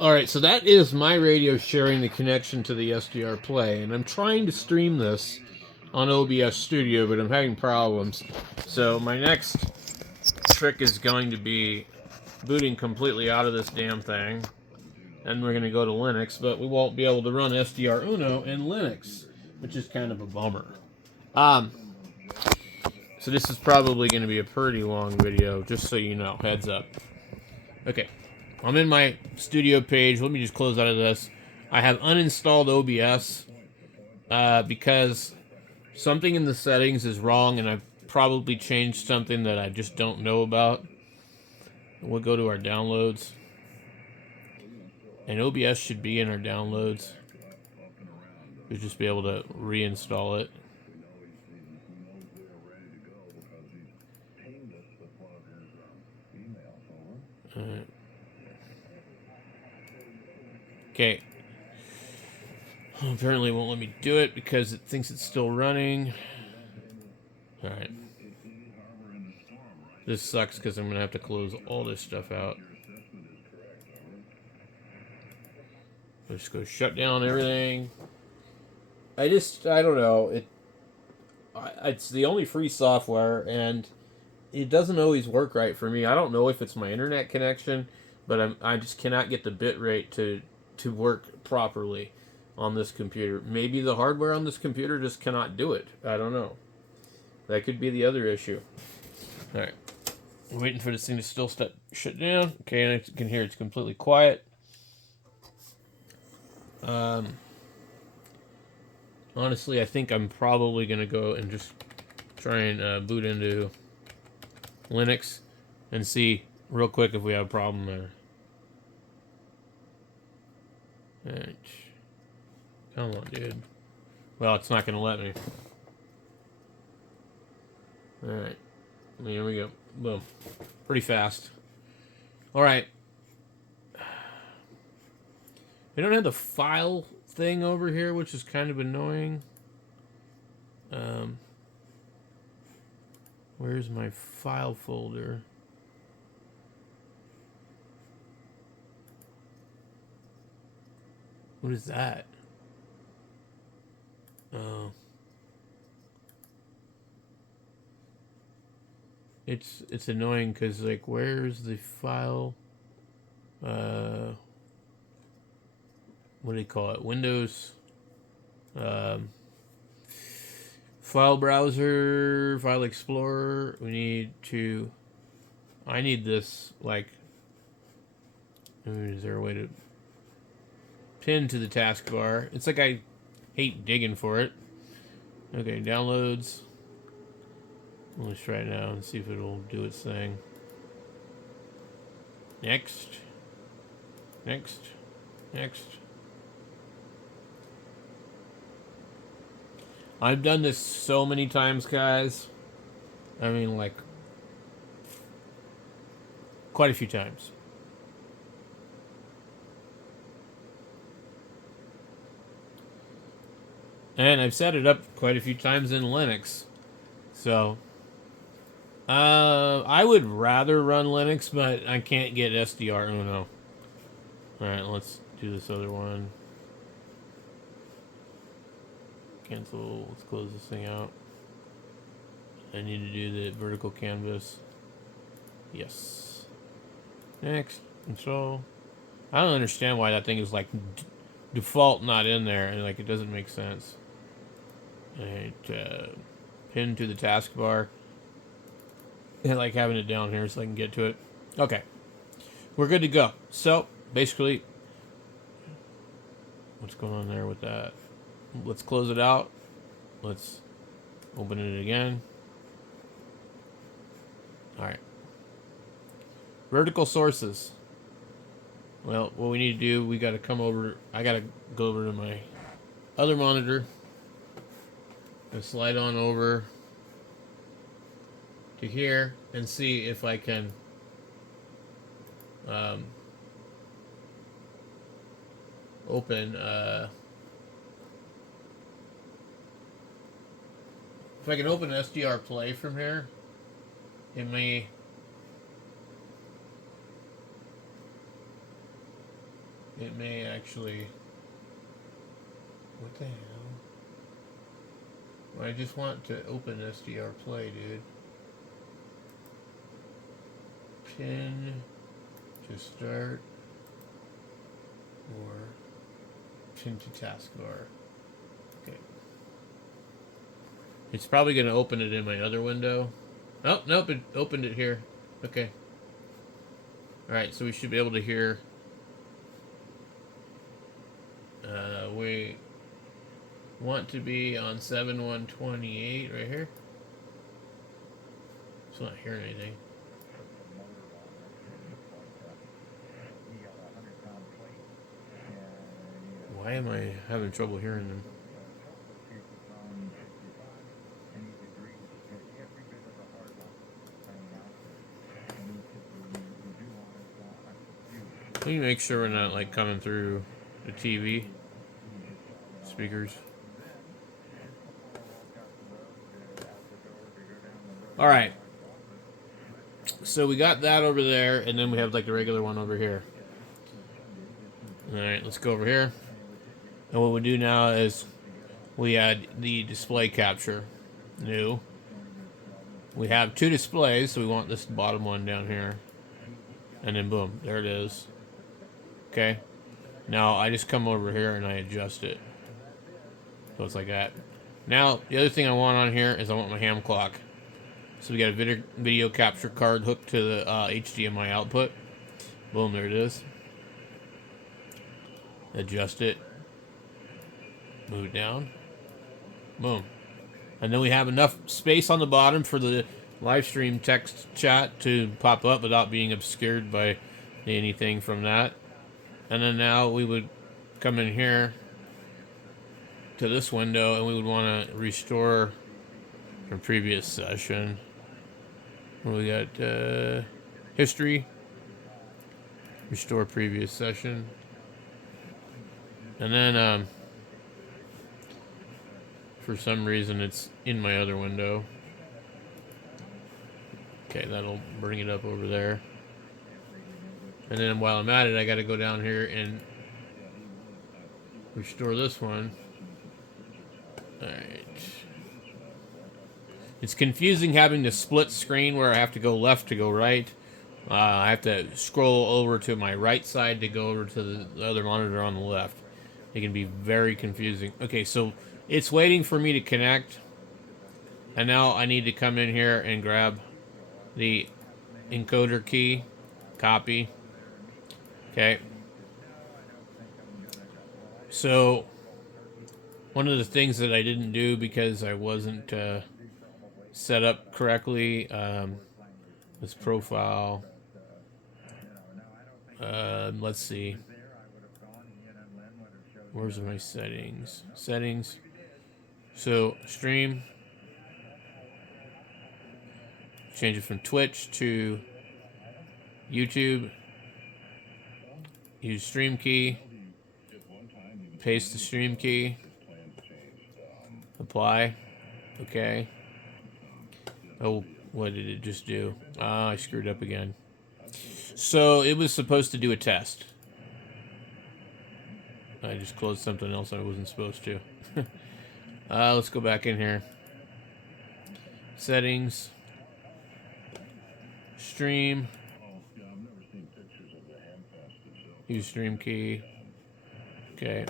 Alright, so that is my radio sharing the connection to the SDR Play, and I'm trying to stream this on OBS Studio, but I'm having problems. So my next trick is going to be booting completely out of this damn thing, and we're going to go to Linux, but we won't be able to run SDR Uno in Linux, which is kind of a bummer. So this is probably going to be a pretty long video, just so you know, heads up. Okay, I'm in my studio page. Let me just close out of this. I have uninstalled OBS because something in the settings is wrong, and I've probably changed something that I just don't know about. We'll go to our downloads, and OBS should be in our downloads. We'll just be able to reinstall it. Okay. Apparently it won't let me do it because it thinks it's still running. Alright. This sucks because I'm going to have to close all this stuff out. I'll just go shut down everything. I don't know. It's the only free software, and it doesn't always work right for me. I don't know if it's my internet connection, but I just cannot get the bit rate to work properly on this computer. Maybe the hardware on this computer just cannot do it. I don't know. That could be the other issue. All right. I'm waiting for this thing to still shut down. Okay, and you can hear it's completely quiet. Honestly, I think I'm probably going to go and just try and boot into Linux and see real quick if we have a problem there. Right. Come on, dude. Well, it's not going to let me. Alright. Here we go. Boom. Pretty fast. Alright. We don't have the file thing over here, which is kind of annoying. Where's my file folder? What is that? Oh. It's annoying because, like, where's the file? What do you call it? Windows. File browser, file explorer. I need this, like, is there a way to pin to the taskbar? It's like I hate digging for it. Okay, downloads. Let's try it now and see if it'll do its thing. Next. Next. Next. I've done this so many times, guys. I mean, like, quite a few times. And I've set it up quite a few times in Linux. So, I would rather run Linux, but I can't get SDR Uno. Alright, let's do this other one. Cancel. Let's close this thing out. I need to do the vertical canvas. Yes. Next. Install. I don't understand why that thing is like default not in there, and like it doesn't make sense. Alright, pin to the taskbar. I like having it down here so I can get to it. Okay. We're good to go. So, basically, what's going on there with that? Let's close it out. Let's open it again. Alright. Vertical sources. Well, what we need to do, we got to come over. I got to go over to my other monitor and slide on over to here and see if I can open if I can open SDR Play from here. It may it may actually. What the hell? I just want to open SDR Play, dude. Pin to start or pin to taskbar. Okay. It's probably going to open it in my other window. Oh, nope, it opened it here. Okay. Alright, so we should be able to hear. We want to be on 7128 right here. It's not hearing anything. Why am I having trouble hearing them? Let me make sure we're not like coming through the TV speakers. All right. So we got that over there, and then we have like the regular one over here. All right, let's go over here. And what we do now is we add the display capture. New. We have two displays, so we want this bottom one down here. And then boom, there it is. Okay. Now I just come over here and I adjust it. So it's like that. Now, the other thing I want on here is I want my ham clock. So we got a video capture card hooked to the HDMI output. Boom, there it is. Adjust it. Move it down. Boom. And then we have enough space on the bottom for the live stream text chat to pop up without being obscured by anything from that. And then now we would come in here to this window and we would want to restore from previous session. We got history, restore previous session, and then for some reason it's in my other window. Okay, that'll bring it up over there. And then while I'm at it, I got to go down here and restore this one. Alright. It's confusing having the split screen where I have to go left to go right. I have to scroll over to my right side to go over to the other monitor on the left. It can be very confusing. Okay, so it's waiting for me to connect. And now I need to come in here and grab the encoder key, copy. Okay. So one of the things that I didn't do because I wasn't set up correctly, this profile. Let's see. Where's my settings? Settings. So stream. Change it from Twitch to YouTube. Use stream key. Paste the stream key. Apply. Okay. Oh, what did it just do? I screwed up again. So it was supposed to do a test. I just closed something else I wasn't supposed to. Let's go back in here. Settings. Stream. Use stream key. Okay.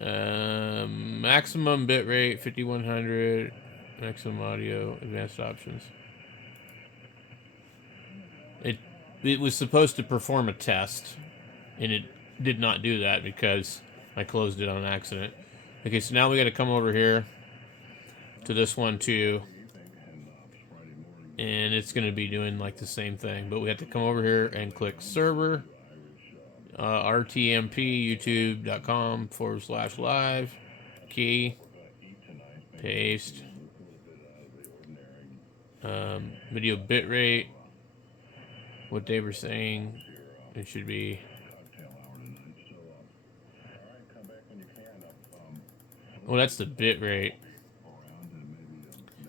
Maximum bitrate 5100. Maximum audio. Advanced options. It was supposed to perform a test, and it did not do that because I closed it on accident. Okay, so now we got to come over here to this one too, and it's going to be doing like the same thing, but we have to come over here and click server, rtmp youtube.com/live, key, paste, video bitrate, what they were saying, it should be. Oh, that's the bit rate.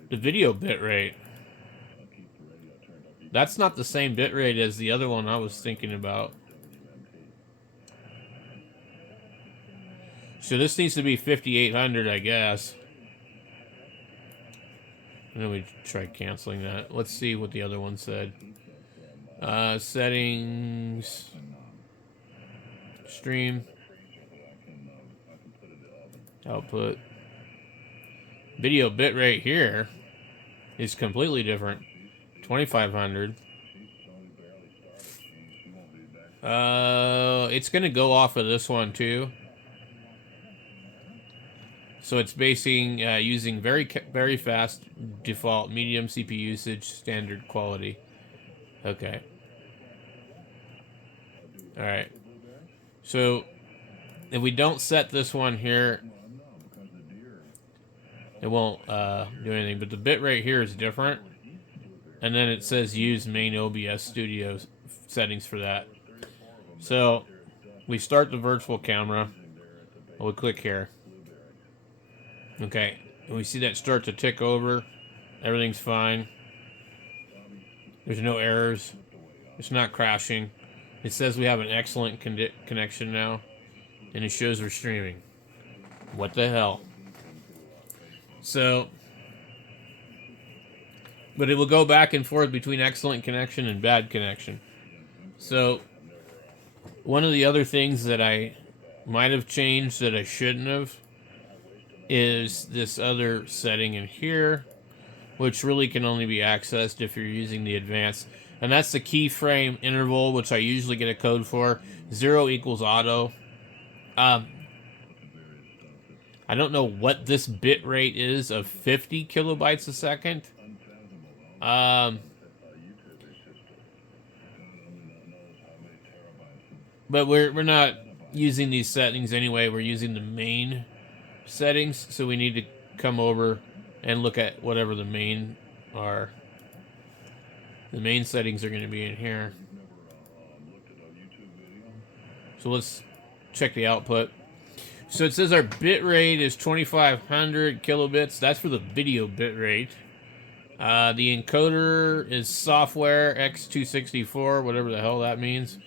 The video bit rate. That's not the same bitrate as the other one I was thinking about. So this needs to be 5800, I guess. And then we try canceling that. Let's see what the other one said. Settings. Stream. Output. Video bitrate here is completely different. 2500. It's gonna go off of this one too. So it's basing using very fast default medium CPU usage standard quality. Okay. All right. So if we don't set this one here, it won't do anything. But the bitrate here is different, and then it says use main OBS Studio settings for that. So we start the virtual camera. We'll click here. Okay, and we see that start to tick over. Everything's fine. There's no errors. It's not crashing. It says we have an excellent connection now, and it shows we're streaming. What the hell? So, but it will go back and forth between excellent connection and bad connection. So, one of the other things that I might have changed that I shouldn't have is this other setting in here, which really can only be accessed if you're using the advanced. And that's the keyframe interval, which I usually get a code for. 0 equals auto. I don't know what this bit rate is of 50 kilobytes a second. But we're not using these settings anyway. We're using the main settings, so we need to come over and look at whatever the main are. The main settings are going to be in here. So let's check the output. So it says our bit rate is 2500 kilobits. That's for the video bit rate. The encoder is software X264, whatever the hell that means.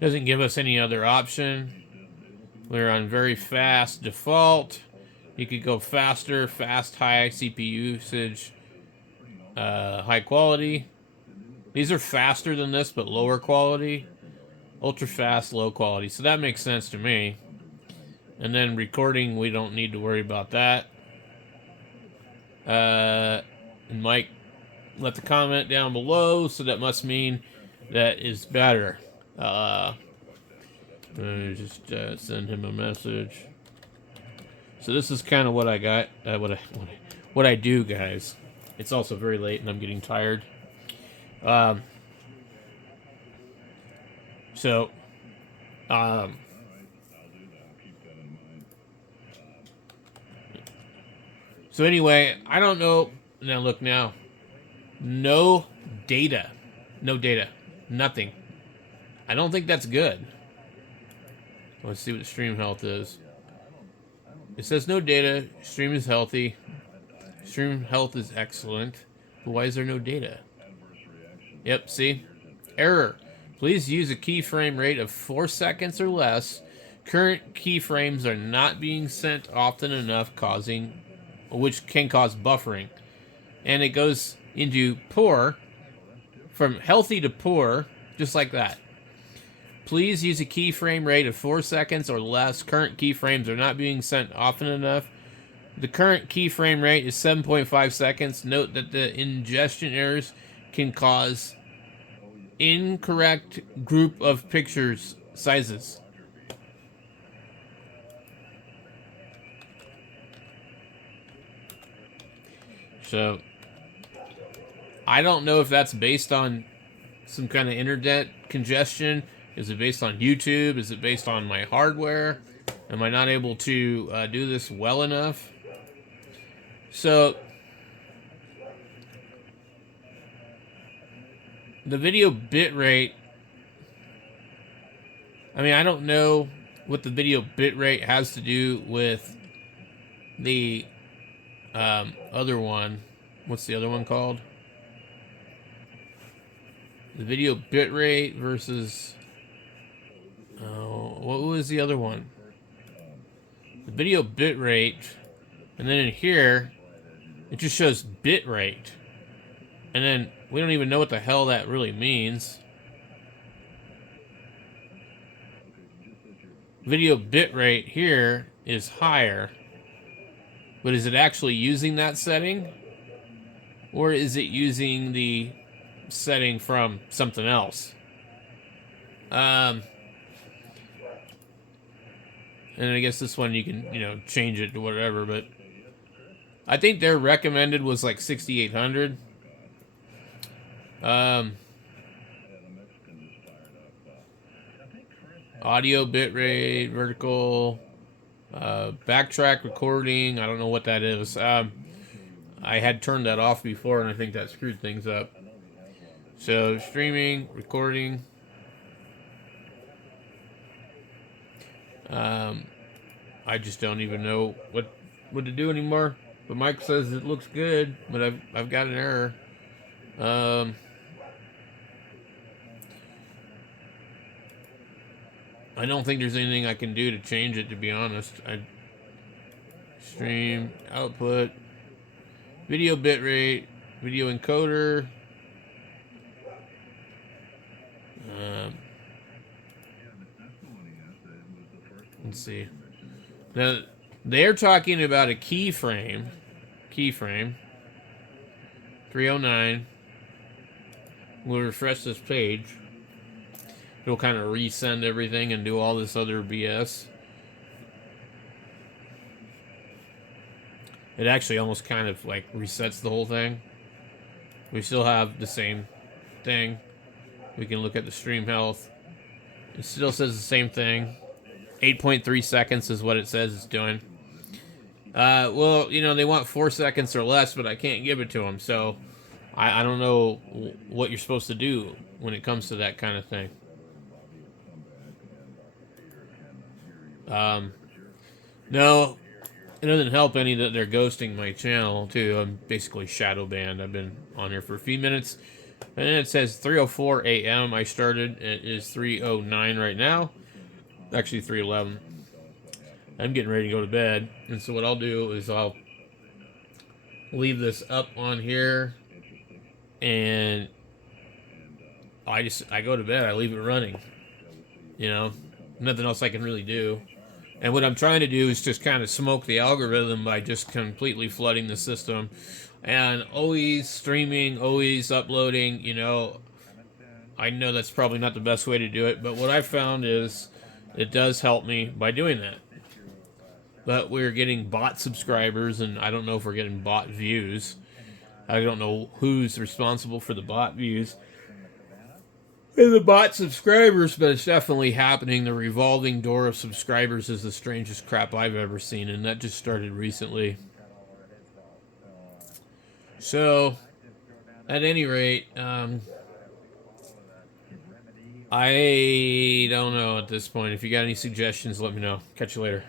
Doesn't give us any other option. We're on very fast default. You could go faster, fast, high CPU usage, high quality. These are faster than this, but lower quality. Ultra fast, low quality. So that makes sense to me. And then recording, we don't need to worry about that. And Mike left a comment down below, so that must mean that is better. Let me just send him a message. So this is kind of what I got, what I do, guys. It's also very late, and I'm getting tired. So anyway, I don't know. Now look now. No data. No data. Nothing. I don't think that's good. Let's see what the stream health is. It says no data. Stream is healthy. Stream health is excellent. But why is there no data? Yep, see? Error. Please use a keyframe rate of 4 seconds or less. Current keyframes are not being sent often enough, which can cause buffering. And it goes into poor, from healthy to poor, just like that. Please use a keyframe rate of 4 seconds or less. Current keyframes are not being sent often enough. The current keyframe rate is 7.5 seconds. Note that the ingestion errors can cause incorrect group of pictures sizes. So I don't know if that's based on some kind of internet congestion. Is it based on YouTube? Is it based on my hardware? Am I not able to do this well enough? So the video bit rate, I mean, I don't know what the video bit rate has to do with the other one. What's the other one called? The video bitrate versus... what was the other one? The video bitrate, and then in here, it just shows bitrate. And then we don't even know what the hell that really means. Video bitrate here is higher. But is it actually using that setting? Or is it using the setting from something else? And I guess this one you can, change it to whatever, but I think their recommended was like 6,800. Audio bitrate, vertical, backtrack recording. I don't know what that is. I had turned that off before, and I think that screwed things up. So streaming, recording. I just don't even know what to do anymore. But Mike says it looks good, but I've got an error. I don't think there's anything I can do to change it, to be honest. Stream, output, video bitrate, video encoder. Let's see. Now, they're talking about a keyframe. 309. We'll refresh this page. It'll kind of resend everything and do all this other BS. It actually almost kind of like resets the whole thing. We still have the same thing. We can look at the stream health. It still says the same thing. 8.3 seconds is what it says it's doing. Well, they want 4 seconds or less, but I can't give it to them. So I don't know what you're supposed to do when it comes to that kind of thing. No, it doesn't help any that they're ghosting my channel, too. I'm basically shadow banned. I've been on here for a few minutes. And it says 3:04 a.m. I started. It is 3:09 right now. Actually, 3:11. I'm getting ready to go to bed. And so what I'll do is I'll leave this up on here. And I go to bed. I leave it running. Nothing else I can really do. And what I'm trying to do is just kind of smoke the algorithm by just completely flooding the system. And always streaming, always uploading, I know that's probably not the best way to do it, but what I've found is it does help me by doing that. But we're getting bot subscribers, and I don't know if we're getting bot views. I don't know who's responsible for the bot views and the bot subscribers, but it's definitely happening. The revolving door of subscribers is the strangest crap I've ever seen, and that just started recently. So, at any rate, I don't know at this point. If you got any suggestions, let me know. Catch you later.